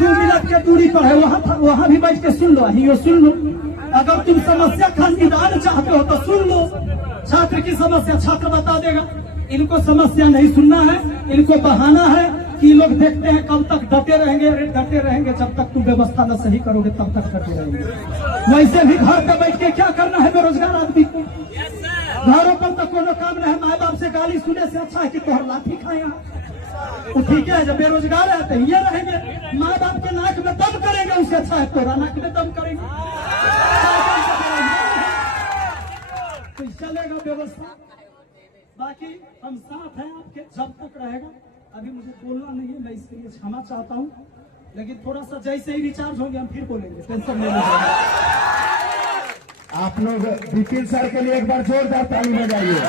2 minute के दूरी पर है, वहाँ भी बैठ के सुन लो, हियो सुन लो। अगर तुम समस्या का निदान चाहते हो तो सुन लो। छात्र की समस्या छात्र बता देगा। इनको समस्या नहीं सुनना है, इनको बहाना है कि लोग देखते हैं कब तक डटे रहेंगे। जब तक तुम व्यवस्था न सही करोगे तब तक डटे रहेंगे। वैसे भी घर पे बैठ के क्या करना है बेरोजगार आदमी को? घरों पर तो कोनो काम नहीं है। माँ बाप से गाली सुने से अच्छा है कि तोहर लाठी खाए। तो ठीक है, जब बेरोजगार है तो ये रहेंगे, माँ बाप के नाक में दम करेंगे, उससे अच्छा है तोरा नाक में दम करेंगे। तो चलेगा व्यवस्था। बाकी हम साथ हैं आपके जब तक रहेगा। अभी मुझे बोलना नहीं है, मैं इसके लिए क्षमा चाहता हूँ, लेकिन थोड़ा सा जैसे ही रिचार्ज होंगे हम फिर बोलेंगे, टेंशन नहीं लीजिए। आप लोग विपिन सर के लिए एक बार जोरदार ताली बजाइए।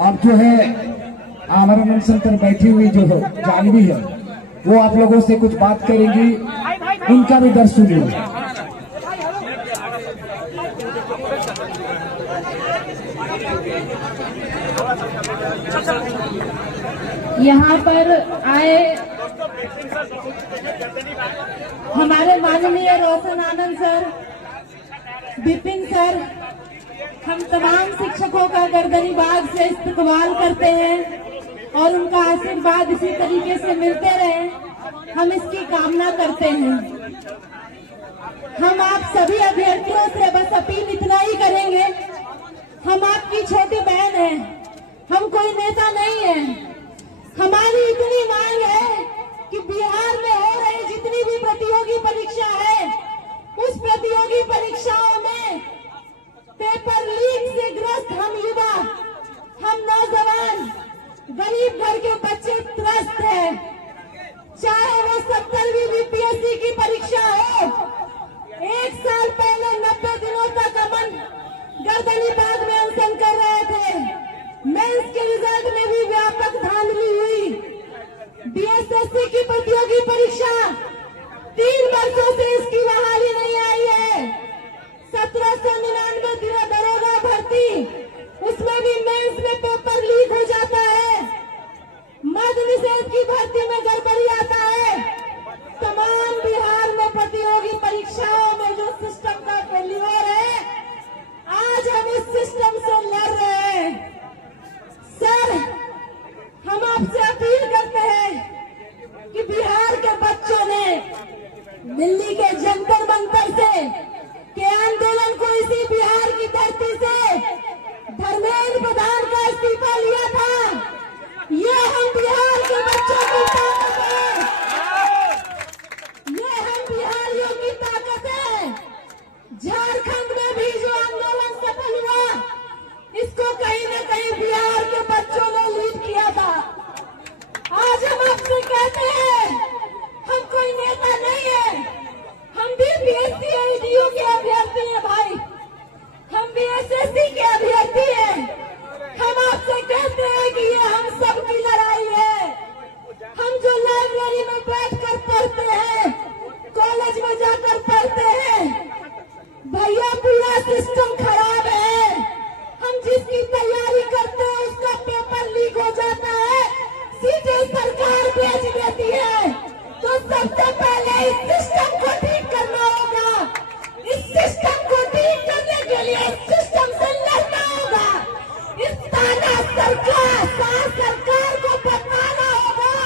अब जो है आमरण अनशन पर बैठी हुई जो है जानवी है, वो आप लोगों से कुछ बात करेंगी, उनका भी दर्द सुनिए। यहाँ पर आए हमारे माननीय रोशन आनंद सर, विपिन सर, हम तमाम शिक्षकों का गर्दनी बाग से इस्तकबाल करते हैं और उनका आशीर्वाद इसी तरीके से मिलते रहे, हम इसकी कामना करते हैं। हम आप सभी अभ्यर्थियों से बस अपील इतना ही करेंगे, हम आपकी छोटी बहन हैं, हम कोई नेता नहीं है। हमारी इतनी मांग है कि बिहार में हो रही जितनी भी प्रतियोगी परीक्षा है, उस प्रतियोगी परीक्षाओं में पेपर लीक से ग्रस्त हम युवा, हम नौजवान, गरीब घर के बच्चे त्रस्त हैं। चाहे वो 70वीं बीपीएससी की परीक्षा हो, 1 साल पहले 90 दिनों तक अमन गर्दनी बाग में अनशन कर रहे थे। मेंस के रिजल्ट में भी व्यापक धांधली हुई। बीएसएससी की प्रतियोगी परीक्षा 3 वर्षों से इसकी बहाली नहीं आई है। 1799 दरोगा भर्ती, उसमें भी मेंस में पेपर लीक हो जाता है। मद्य निषेध की भर्ती में गड़बड़ी आता है। तमाम बिहार में प्रतियोगी परीक्षाओं में जो सिस्टम का फेल्यूर है, आज हम उस सिस्टम से लड़ रहे हैं। सर, हम आपसे अपील करते हैं कि बिहार के बच्चों ने दिल्ली के जंतर मंतर से के आंदोलन को इसी बिहार की धरती से धर्मेंद्र प्रधान का इस्तीफा लिया था। ये हम बिहार के बच्चों की ताकत है, ये हम बिहारियों की ताकत है। झारखंड में भी जो आंदोलन सफल हुआ, इसको कहीं न कहीं बिहार के बच्चों ने लीड किया था। आज हम आपसे कहते हैं, हम कोई नेता नहीं है, हम भी बीएससी एडीयू के अभ्यर्थी हैं भाई, हम भी एसएससी के अभ्यर्थी हैं। हम आपसे कहते हैं कि ये हम सबकी लड़ाई है। हम जो लाइब्रेरी में बैठकर पढ़ते हैं, कॉलेज में जाकर पढ़ते हैं, भैया पूरा सिस्टम खराब है। हम जिसकी तैयारी करते हैं उसका पेपर लीक हो जाता है, सीटें सरकार बेच देती है। तो सबसे पहले इस सिस्टम को ठीक करना होगा। इस सिस्टम को ठीक करने के लिए इस सिस्टम से लड़ना होगा। इस ताना सरकार को बताना होगा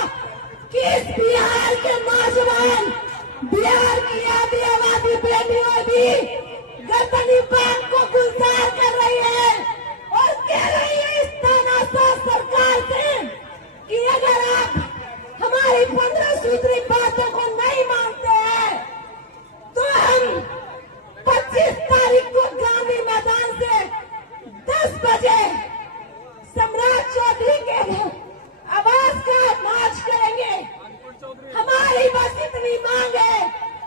कि इस बिहार के नौजवान, बिहार की आधी आबादी बेटियों भी गर्दनी बाग को गुलजार कर रही है और कह रही है इस तानाशाह सरकार से कि अगर आप हमारी 15 सूत्री बातों को नहीं मानते हैं तो हम 25 तारीख को गांधी मैदान से 10 बजे सम्राट चौधरी के आवास का मार्च करेंगे। हमारी बस इतनी मांग है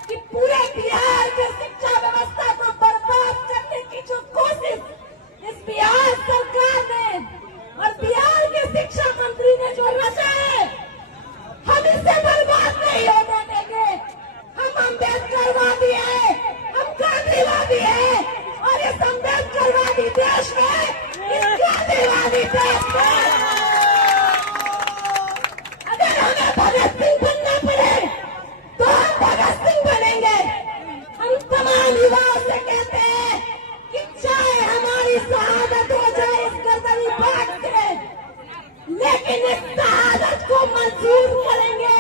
कि पूरे बिहार के शिक्षा व्यवस्था को बर्बाद करने की जो कोशिश इस बिहार सरकार ने और बिहार के शिक्षा मंत्री ने जो रचा है, हम इसे बर्बाद नहीं होने देंगे। हम अम्बेडकरवादी है, हम गांधीवादी है और इस अम्बेडकरवादी देश में इस गांधीवादी देश में। अगर हमें भगत सिंह बनना पड़े तो हम भगत सिंह बनेंगे। हम तमाम युवाओं से कहते हैं कि चाहे हमारी शहादत हो जाए इस गर्दनी बाग से, लेकिन इस शहादत को मंजूर करेंगे,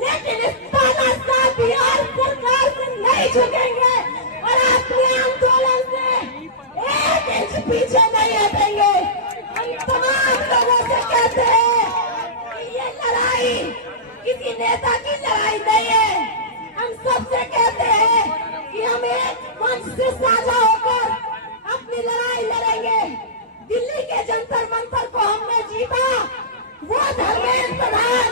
लेकिन इस तानाशाह बिहार सरकार से नहीं झुकेंगे और अपने आंदोलन से 1 इंच पीछे नहीं हटेंगे। हम तमाम लोगों से कहते हैं कि ये लड़ाई किसी नेता की लड़ाई नहीं है। हम सबसे कहते हैं कि हम एक मंच से साझा होकर अपनी लड़ाई लड़ेंगे। दिल्ली के जंतर मंतर को हमने जीता, वो धर्मेंद्र प्रधान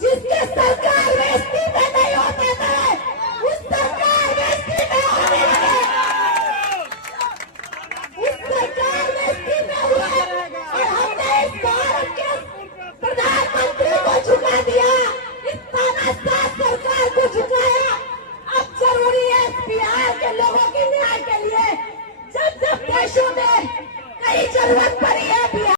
जिसके सरकार में इस्तीफे नहीं होते थे, उस सरकार में इस्तीफे होने लगे। उस सरकार में इस्तीफे हुए और हमने इस भारत के प्रधानमंत्री को झुका दिया, इस तानाशाह सरकार को झुकाया। अब जरूरी है इस बिहार के लोगों की न्याय के लिए जब जब देशों में कहीं जरूरत पड़े